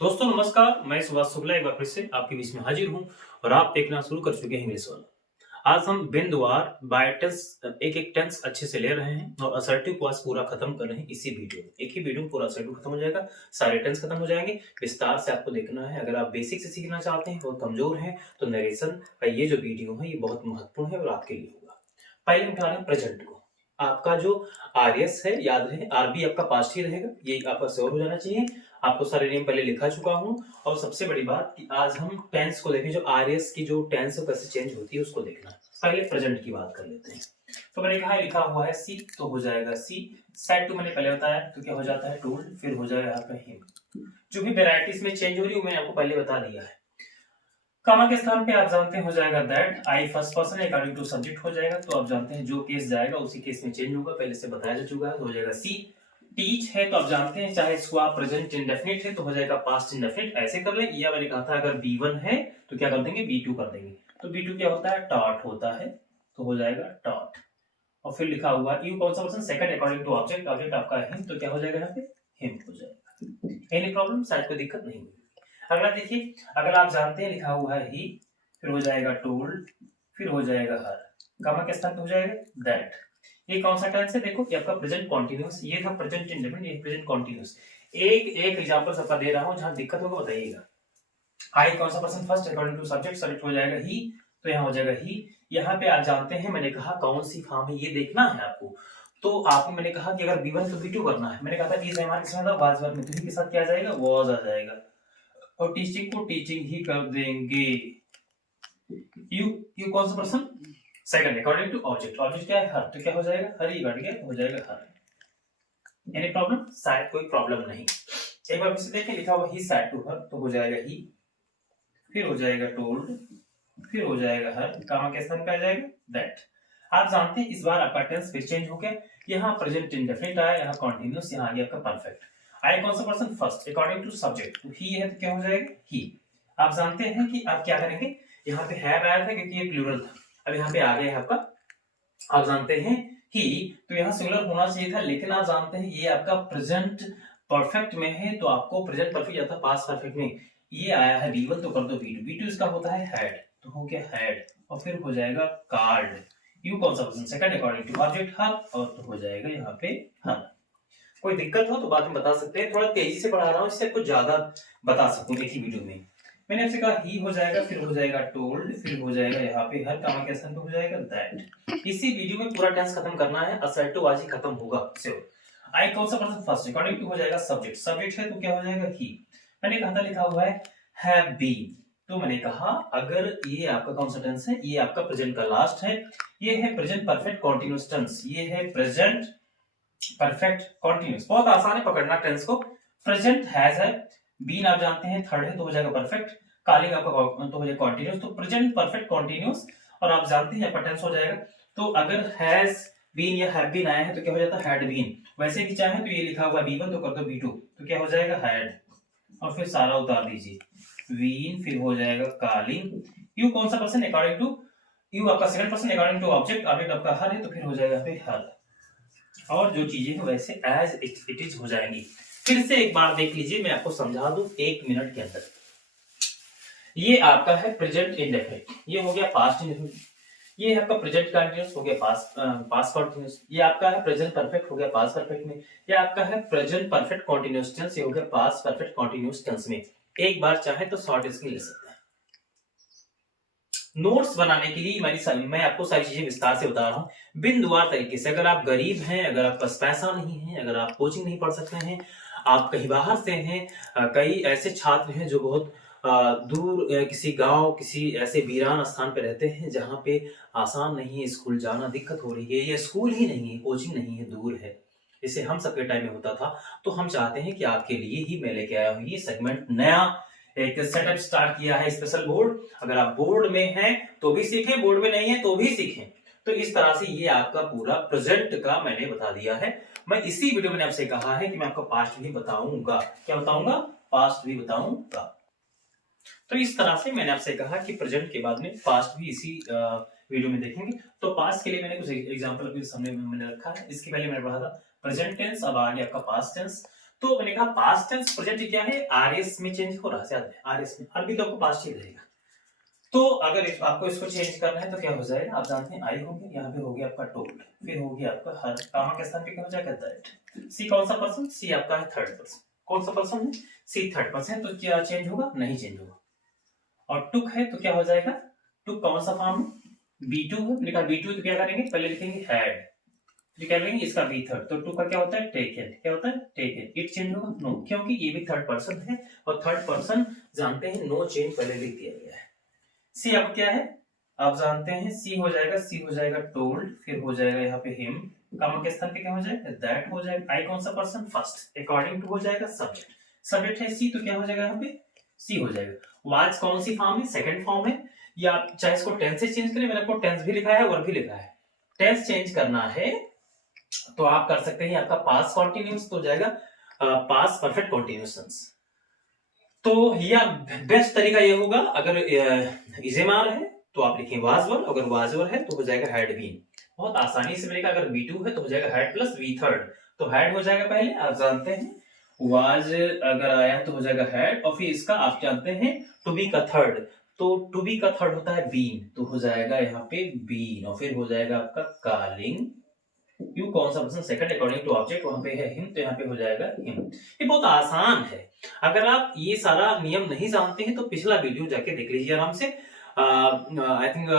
दोस्तों नमस्कार, मैं सुभाष शुक्ला एक बार फिर से आपके बीच में हाजिर हूं और आप देखना शुरू कर चुके हैं इंग्लिश वाला। आज हम बिंदुवार बाय टेंस एक एक टेंस अच्छे से ले रहे हैं और असर्टिव क्लास पूरा खत्म कर रहे हैं इसी वीडियो में। एक ही वीडियो में पूरा असर्टिव खत्म हो जाएगा, सारे टेंस खत्म हो जाएंगे। विस्तार से आपको देखना है। अगर आप बेसिक से सीखना चाहते हैं, बहुत कमजोर हैं, तो नरेशन का ये जो वीडियो है ये बहुत महत्वपूर्ण है और आपके लिए होगा। पहले उठा रहे हैं प्रेजेंट को। आपका जो आरएस है याद रहे, आरबी आपका पास्ट ही रहेगा, ये आपका श्योर हो जाना चाहिए। आपको सारे नियम पहले लिखा चुका हूं। और सबसे बड़ी बात कि आज हम टेंस को देखें, जो आरएस की जो टेंस कैसे चेंज होती है उसको देखना है। पहले प्रेजेंट की बात कर लेते हैं। तो मैंने कहा लिखा हुआ है सी, तो हो जाएगा सी। सेट टू मैंने पहले बताया, तो क्या हो जाता है टोल्ड, फिर हो जाएगा यहाँ पे हिम। जो भी वेराइटीज में चेंज हो रही है मैंने आपको पहले बता दिया है। कॉमा के स्थान पे आप जानते हैं हो जाएगा that, I first person according to subject हो जाएगा। तो आप जानते हैं जो केस जाएगा उसी केस में चेंज होगा, पहले से बताया जा चुका है। तो हो जाएगा सी। टीच है तो आप जानते हैं, चाहे इसको आप प्रेजेंट इंडेफिनिट है तो हो जाएगा पास्ट इंडेफिनिट, ऐसे कर ले। या मैंने कहा था अगर B1 है तो क्या कर देंगे B2 कर देंगे। तो B2 क्या होता है टॉट होता है, तो हो जाएगा टॉट। और फिर लिखा हुआ यू कौन सा person second according to object, object आपका हिम, तो क्या हो जाएगा यहाँ पे हिम हो जाएगा। एनी प्रॉब्लम, शायद कोई दिक्कत नहीं होगी। अगला देखिए, अगर आप जानते हैं लिखा हुआ है ही, फिर हो जाएगा टोल्ड, फिर हो जाएगा हर, कॉमा के स्थान पे हो जाएगा दैट। ये कौन सा टेंस है देखो, ये आपका प्रेजेंट कॉन्टिन्यूअस, ये था प्रेजेंट इंडेफिनिट, ये प्रेजेंट कॉन्टिन्यूअस। एक एक एग्जांपल सबका दे रहा हूं, जहां दिक्कत होगा बताइएगा। आई कौन सा person first according to subject, subject हो जाएगा ही, तो यहाँ हो जाएगा ही। यहाँ पे आप जानते हैं मैंने कहा कौन सी फॉर्म है ये देखना है आपको। तो आपने मैंने कहा कि अगर B1 तो B2 करना है। मैंने कहा था इज हमारे किसमें था वाज वर्ब में, तो ही के साथ क्या आ जाएगा वाज आ जाएगा। और टीचिंग को टीचिंग ही कर देंगे। यू यू कौन सा person second according to object, object क्या है हर, तो क्या हो जाएगा हर, ही बढ़ गया तो हो जाएगा हर। एनी प्रॉब्लम, शायद कोई प्रॉब्लम नहीं। एक बार फिर देखें, लिखा हुआ ही सेड टू हर, तो हो जाएगा ही, फिर हो जाएगा टोल्ड, फिर हो जाएगा हर, कॉमा के स्थान पे आ जाएगा दैट। आप जानते हैं इस बार आपका टेंस फिर चेंज हो गया। यहाँ प्रेजेंट इंडेफिनिट आया, यहाँ कॉन्टिन्यूअस, यहाँ आ गया आपका परफेक्ट। आई कौन सा person first according to subject, तो ही है तो क्या हो जाएगा ही। आप जानते हैं कि आप क्या करेंगे, यहाँ पे हैव आया था क्योंकि ये प्लूरल था, अब यहाँ पे आ गया है आपका, आप जानते हैं ही, तो यहाँ सिंगुलर होना चाहिए था, लेकिन आप जानते हैं ये आपका प्रेजेंट परफेक्ट में है, तो आपको प्रेजेंट परफेक्ट या था पास्ट परफेक्ट में। ये आया है B1 तो कर दो B2, B2 इसका होता है हैड, तो हो गया हैड। और फिर हो जाएगा कार्ड। यू कौन सा person second according to object हर, और तो हो जाएगा यहाँ पे हर। कोई दिक्कत हो तो बाद में बता सकते हैं, थोड़ा तेजी से पढ़ा रहा हूँ इससे कुछ ज्यादा बता सकूं एक ही वीडियो में। मैंने आपसे कहा ही हो जाएगा, फिर हो जाएगा टोल्ड, फिर हो जाएगा यहाँ पे हर, कॉमा के स्थान पे हो जाएगा दैट। इसी वीडियो में पूरा टेंस खत्म करना है, असर्टिव आज ही खत्म होगा श्योर। आई कौन सा पर्सन फर्स्ट अकॉर्डिंग टू हो जाएगा सब्जेक्ट, सब्जेक्ट है तो क्या हो जाएगा ही। मैंने कहा था लिखा हुआ है हैव बीन, तो मैंने कहा अगर ये आपका कौन सा टेंस है, ये आपका प्रेजेंट का लास्ट है, ये है प्रेजेंट परफेक्ट कॉन्टिन्यूअस टेंस, ये है प्रेजेंट परफेक्ट कॉन्टिन्यूअस। बहुत आसान है पकड़ना टेंस को। प्रेजेंट हैज है, बीन आप जानते हैं थर्ड है तो हो जाएगा परफेक्ट, कालिंग आपका तो हो जाएगा कॉन्टिन्यूअस, तो प्रेजेंट परफेक्ट कॉन्टिन्यूअस। और आप जानते हैं आपका टेंस हो जाएगा, तो अगर हैज बीन या हैव बीन आया है तो क्या हो जाता है हैड बीन। वैसे भी चाहे तो ये लिखा हुआ B1 तो कर दो B2, तो क्या हो जाएगा हैड, और फिर सारा उतार दीजिए बीन, फिर हो जाएगा कालिंग। यू कौन सा पर्सन अकॉर्डिंग टू, यू आपका second person according to object, object आपका हर है तो फिर हो जाएगा पे हर। और जो चीजें हैं वैसे एज इट इज हो जाएंगी। फिर से एक बार देख लीजिए, मैं आपको समझा दूं 1 मिनट के अंदर। ये आपका है प्रेजेंट इंडेफिनिट, ये हो गया पास्ट इंडेफिनिट, ये आपका प्रेजेंट कंटीन्यूअस हो गया पास्ट कंटीन्यूअस, ये आपका है प्रेजेंट परफेक्ट हो गया पास्ट परफेक्ट में, ये आपका है प्रेजेंट परफेक्ट कंटीन्यूअस टेंस, ये हो गया पास्ट परफेक्ट कंटीन्यूअस टेंस में। एक बार चाहे तो शॉर्ट इसकी ले सकते हैं। नोट्स बनाने के लिए मैं आपको सारी चीजें विस्तार से बता रहा हूं बिंदुवार तरीके से। अगर आप गरीब हैं, अगर आपके पास पैसा नहीं है, अगर आप कोचिंग नहीं पढ़ सकते हैं, आप कहीं बाहर से हैं, कई ऐसे छात्र हैं जो बहुत दूर किसी गांव, किसी ऐसे वीरान स्थान पे रहते हैं जहां पे आसान नहीं है स्कूल जाना, दिक्कत हो रही है, ये स्कूल ही नहीं है, कोचिंग नहीं है, दूर है, जैसे हम सबके टाइम में होता था। तो हम चाहते हैं कि आपके लिए ही मैं लेके आया हूं ये सेगमेंट, नया एक सेटअप स्टार्ट किया है स्पेशल बोर्ड। अगर आप बोर्ड में हैं तो भी सीखें, बोर्ड में नहीं है तो भी सीखें। तो इस तरह से ये आपका पूरा प्रेजेंट का मैंने बता दिया है। मैं इसी वीडियो में आपसे कहा है कि मैं आपको पास्ट भी बताऊंगा, क्या बताऊंगा, पास्ट भी बताऊंगा। तो इस तरह से मैंने आपसे कहा कि प्रेजेंट के बाद में पास्ट भी इसी वीडियो में देखेंगे। तो पास्ट के लिए मैंने कुछ एग्जांपल अपने सामने मैंने रखा है। इसके पहले मैंने पढ़ा था प्रेजेंट टेंस, अब आ गया आपका पास्ट टेंस। तो मैंने कहा पास्ट टेंस प्रेजेंट क्या है, आरएस में चेंज हो रहा है, आरएस में, अभी तो आपको पास्ट ही रहेगा। तो अगर आपको इसको चेंज करना है तो क्या हो जाएगा, आप जानते हैं आई हो गया, यहाँ पे हो गया आपका टोल्ड, फिर हो गया आपका हर, कामा के स्थान पे क्या हो जाएगा दैट। सी कौन सा पर्सन, सी आपका है थर्ड पर्सन, कौन सा पर्सन है, सी थर्ड पर्सन, तो क्या चेंज होगा, नहीं चेंज होगा। और टुक है तो क्या हो जाएगा, टुक कौन सा फॉर्म है, B2 है, लिखा B2 तो क्या करेंगे, पहले लिखेंगे हैड, फिर क्या करेंगे इसका B थर्ड, तो टुक का क्या होता है टेकन, क्या होता है टेकन। इट चेंज होगा नो, क्योंकि ये भी थर्ड पर्सन है और थर्ड पर्सन जानते हैं नो चेंज पहले लिख दिया गया है। सी अब क्या है, आप जानते हैं सी हो जाएगा, सी हो जाएगा टोल्ड, फिर हो जाएगा यहाँ पे हिम, कामा के स्थान पे क्या हो जाएगा दैट हो जाएगा। आई कौन सा पर्सन, फर्स्ट, अकॉर्डिंग टू हो जाएगा सब्जेक्ट, सब्जेक्ट है सी तो क्या हो जाएगा यहाँ पे सी हो जाएगा। वाज कौन सी फॉर्म है, सेकंड फॉर्म है, या आप चाहे इसको टेंस से चेंज करें, मैंने आपको टेंस भी लिखा है और भी लिखा है। टेंस चेंज करना है तो आप कर सकते हैं, आपका पास्ट कॉन्टिन्यूस तो हो जाएगा पास्ट परफेक्ट कॉन्टिन्यूस टेंस। तो यह बेस्ट तरीका ये होगा, अगर इजेमार है तो आप लिखें वाजवर, अगर वाजवर है तो हो जाएगा हैड बीन, बहुत आसानी से मिलेगा। अगर B2 है तो हो जाएगा हैड प्लस V थर्ड, तो हैड हो जाएगा पहले, आप जानते हैं वाज अगर आया तो हो जाएगा हैड, और फिर इसका आप जानते हैं टू बी का थर्ड, तो टू बी का थर्ड होता है बीन, तो हो जाएगा यहाँ पे बीन, और फिर हो जाएगा आपका कॉलिंग। यू कौन सा person, second, according to object, वहां पे है हिम, तो यहाँ पे हो जाएगा हिम। ये बहुत आसान है, अगर आप ये सारा नियम नहीं जानते हैं तो पिछला वीडियो जाके देख लीजिए आराम से, आई थिंक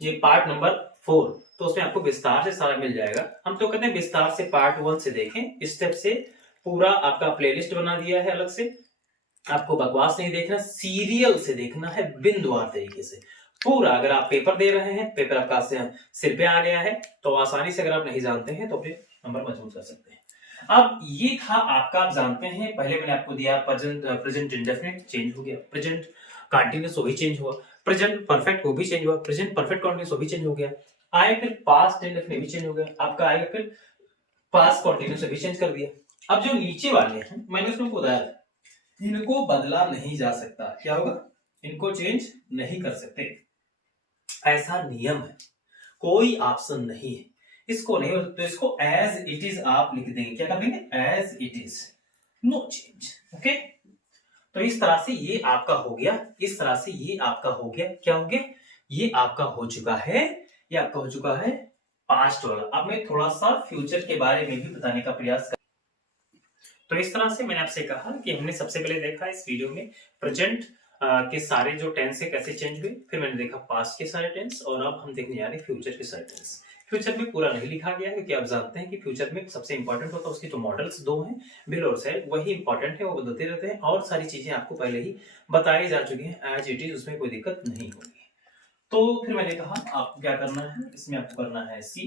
ये पार्ट नंबर 4, तो उसमें आपको विस्तार से सारा मिल जाएगा। हम तो कहते हैं विस्तार से पार्ट 1 से देखें, स्टेप से पूरा आपका प्लेलिस्ट बना दिया है अलग से, आपको बकवास नहीं देखना, सीरियल से देखना है बिंदुवार तरीके से पूरा। अगर आप पेपर दे रहे हैं, पेपर आपका सिर पे आ गया है, तो आसानी से अगर आप नहीं जानते हैं तो अपने नंबर मजबूत कर सकते हैं। अब ये था आपका, आप जानते हैं पहले मैंने आपको दिया प्रेजेंट इंडेफिनिट चेंज हो गया, प्रेजेंट कंटीन्यूअस वो भी चेंज हुआ, प्रेजेंट परफेक्ट वो भी चेंज हुआ, प्रेजेंट परफेक्ट कंटीन्यूअस वो भी चेंज हो गया, आए फिर पास्ट इंडेफिनिट भी चेंज हो गया, आपका आएगा फिर पास्ट कंटीन्यूअस भी चेंज कर दिया। अब जो नीचे वाले हैं मैंने उसमें बताया इनको बदला नहीं जा सकता, क्या होगा, इनको चेंज नहीं कर सकते, ऐसा नियम है, कोई ऑप्शन नहीं है, इसको नहीं, तो इसको एज इट इज आप लिख देंगे, क्या कर देंगे as it is, no change. Okay, तो इस तरह से ये आपका हो गया, इस तरह से ये आपका हो गया, क्या हो गया, ये आपका हो चुका है, ये आपका हो चुका है पास्ट वाला। अब मैं थोड़ा सा फ्यूचर के बारे में भी बताने का प्रयास कर, तो इस तरह से मैंने आपसे कहा कि हमने सबसे पहले देखा इस वीडियो में प्रेजेंट के सारे जो टेंस है कैसे चेंज हुए, फिर मैंने देखा पास्ट के सारे टेंस, और अब हम देखने जा रहे हैं फ्यूचर के सारे टेंस। फ्यूचर में पूरा नहीं लिखा गया है क्योंकि आप जानते हैं कि फ्यूचर में सबसे इंपॉर्टेंट होता है उसकी जो मॉडल्स दो हैं, बिल और सेल, वही इंपॉर्टेंट है, वो बदलते रहते हैं, और सारी चीजें आपको पहले ही बताई जा चुकी हैं एज इट इज, उसमें कोई दिक्कत नहीं होगी। तो फिर मैंने कहा आपको क्या करना है, इसमें आपको करना है सी,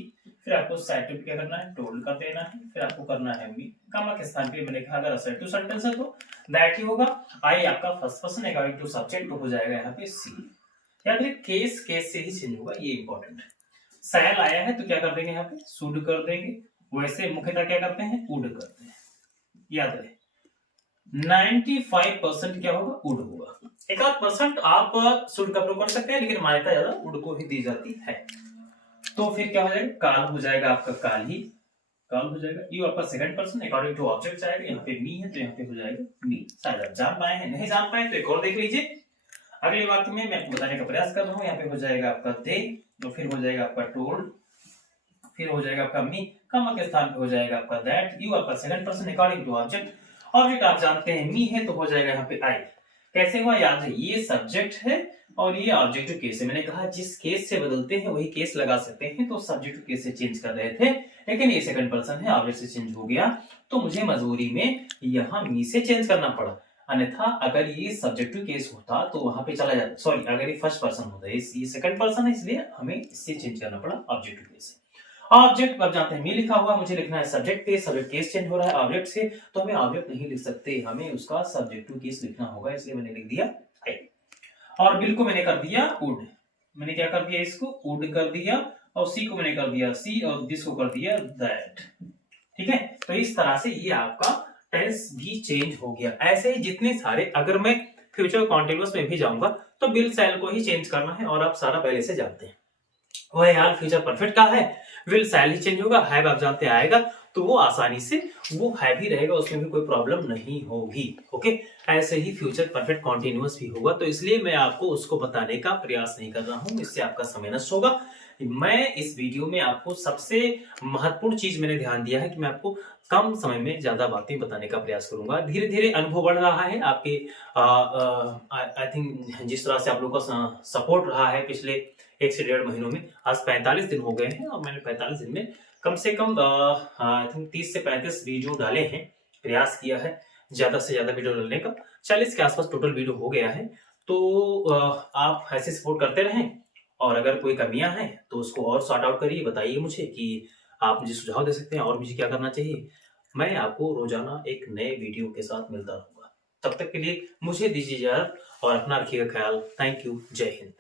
फिर आपको साइड पे क्या करना है टोल्ड कर देना है, फिर आपको करना है मी, कामा के स्थान पे मैंने कहा अगर असर्टिव सेंटेंस है तो दैट ही होगा। आई आपका first person according to subject, तो हो जाएगा यहाँ पे सी, याद रखिए केस केस से ही चेंज होगा, ये इंपॉर्टेंट है। सैल आया है तो क्या कर देंगे यहाँ पे शुड कर देंगे, वैसे मुख्यतः क्या करते हैं उड करते हैं, याद रहे 95% क्या होगा उड होगा, 1% आप शुड का प्रयोग कर सकते हैं, लेकिन मान्यता ज्यादा उड को ही दी जाती है। तो फिर क्या हो जाएगा काल हो जाएगा आपका काल ही, काल हो जाएगा, यू आपका second person according to object आएगा, यहाँ पे मी है तो यहाँ पे हो जाएगा मी। शायद आप जान पाए हैं, नहीं जान पाए तो एक और देख लीजिए, अगले वाक्य में मैं बताने का प्रयास कर रहा हूँ। यहाँ पे हो जाएगा आपका दे, तो फिर हो जाएगा आपका टोल्ड, फिर हो जाएगा आपका मी, कामा के स्थान पे हो जाएगा आपका दैट, यू आपका second person according to object, object आप जानते हैं मी है तो हो जाएगा यहाँ पे आई। कैसे हुआ याद है, ये सब्जेक्ट है और ये ऑब्जेक्टिव केस है, मैंने कहा जिस केस से बदलते हैं वही केस लगा सकते हैं, तो सब्जेक्टिव केस से चेंज कर रहे थे, लेकिन ये सेकंड पर्सन है ऑब्जेक्ट से चेंज हो गया, तो मुझे मजबूरी में यहाँ मी से चेंज करना पड़ा, अन्यथा अगर ये सब्जेक्टिव केस होता तो वहां पे चला जाता, सॉरी अगर ये फर्स्ट पर्सन होता, ये सेकंड पर्सन है इसलिए हमें इससे चेंज करना पड़ा ऑब्जेक्टिव केस से। ऑब्जेक्ट अब जानते हैं मी लिखा हुआ, मुझे लिखना है subject case, subject case change हो रहा है ऑब्जेक्ट से, तो हमें ऑब्जेक्ट नहीं लिख सकते, हमें उसका सब्जेक्टिव केस लिखना होगा, इसलिए मैंने लिख दिया आई। और बिल को मैंने कर दिया उड, मैंने क्या कर दिया इसको उड कर दिया, और सी को मैंने कर दिया सी, और दिस को कर दिया दैट, ठीक है। तो इस तरह से ये आपका टेंस भी चेंज हो गया। ऐसे ही जितने सारे, अगर मैं फ्यूचर कॉन्टिन्यूअस में भी जाऊंगा तो बिल सेल को ही चेंज करना है, और आप सारा पहले से जानते हैं। वह यार फ्यूचर परफेक्ट का है, विल सेल ही चेंज होगा, हैव आप जानते आएगा, तो वो आसानी से वो हैवी रहेगा, उसमें भी कोई प्रॉब्लम नहीं होगी। ओके, ऐसे ही फ्यूचर परफेक्ट कॉन्टिन्यूअस भी होगा। तो इसलिए मैं आपको उसको बताने का प्रयास नहीं कर रहा हूं, इससे आपका समय नष्ट होगा। मैं इस वीडियो में आपको सबसे महत्वपूर्ण चीज मैंने ध्यान दिया है कि मैं आपको कम समय में ज्यादा बातें बताने का प्रयास करूंगा। धीरे धीरे अनुभव बढ़ रहा है आपके, आई थिंक जिस तरह से आप लोगों का सपोर्ट रहा है पिछले 1 से 1.5 महीनों में, आज 45 दिन हो गए हैं और मैंने 45 दिन में कम से कम आई थिंक 30 से 35 वीडियो डाले हैं, प्रयास किया है ज्यादा से ज्यादा वीडियो डालने का। 40 के आसपास टोटल वीडियो हो गया है। तो आप ऐसे सपोर्ट करते रहें, और अगर कोई कमियां हैं तो उसको और सॉर्ट आउट करिए, बताइए मुझे कि आप मुझे सुझाव दे सकते हैं और मुझे क्या करना चाहिए। मैं आपको रोजाना एक नए वीडियो के साथ मिलता रहूंगा। तब तक के लिए मुझे दीजिए इजाजत और अपना रखिएगा ख्याल। Thank you. जय हिंद।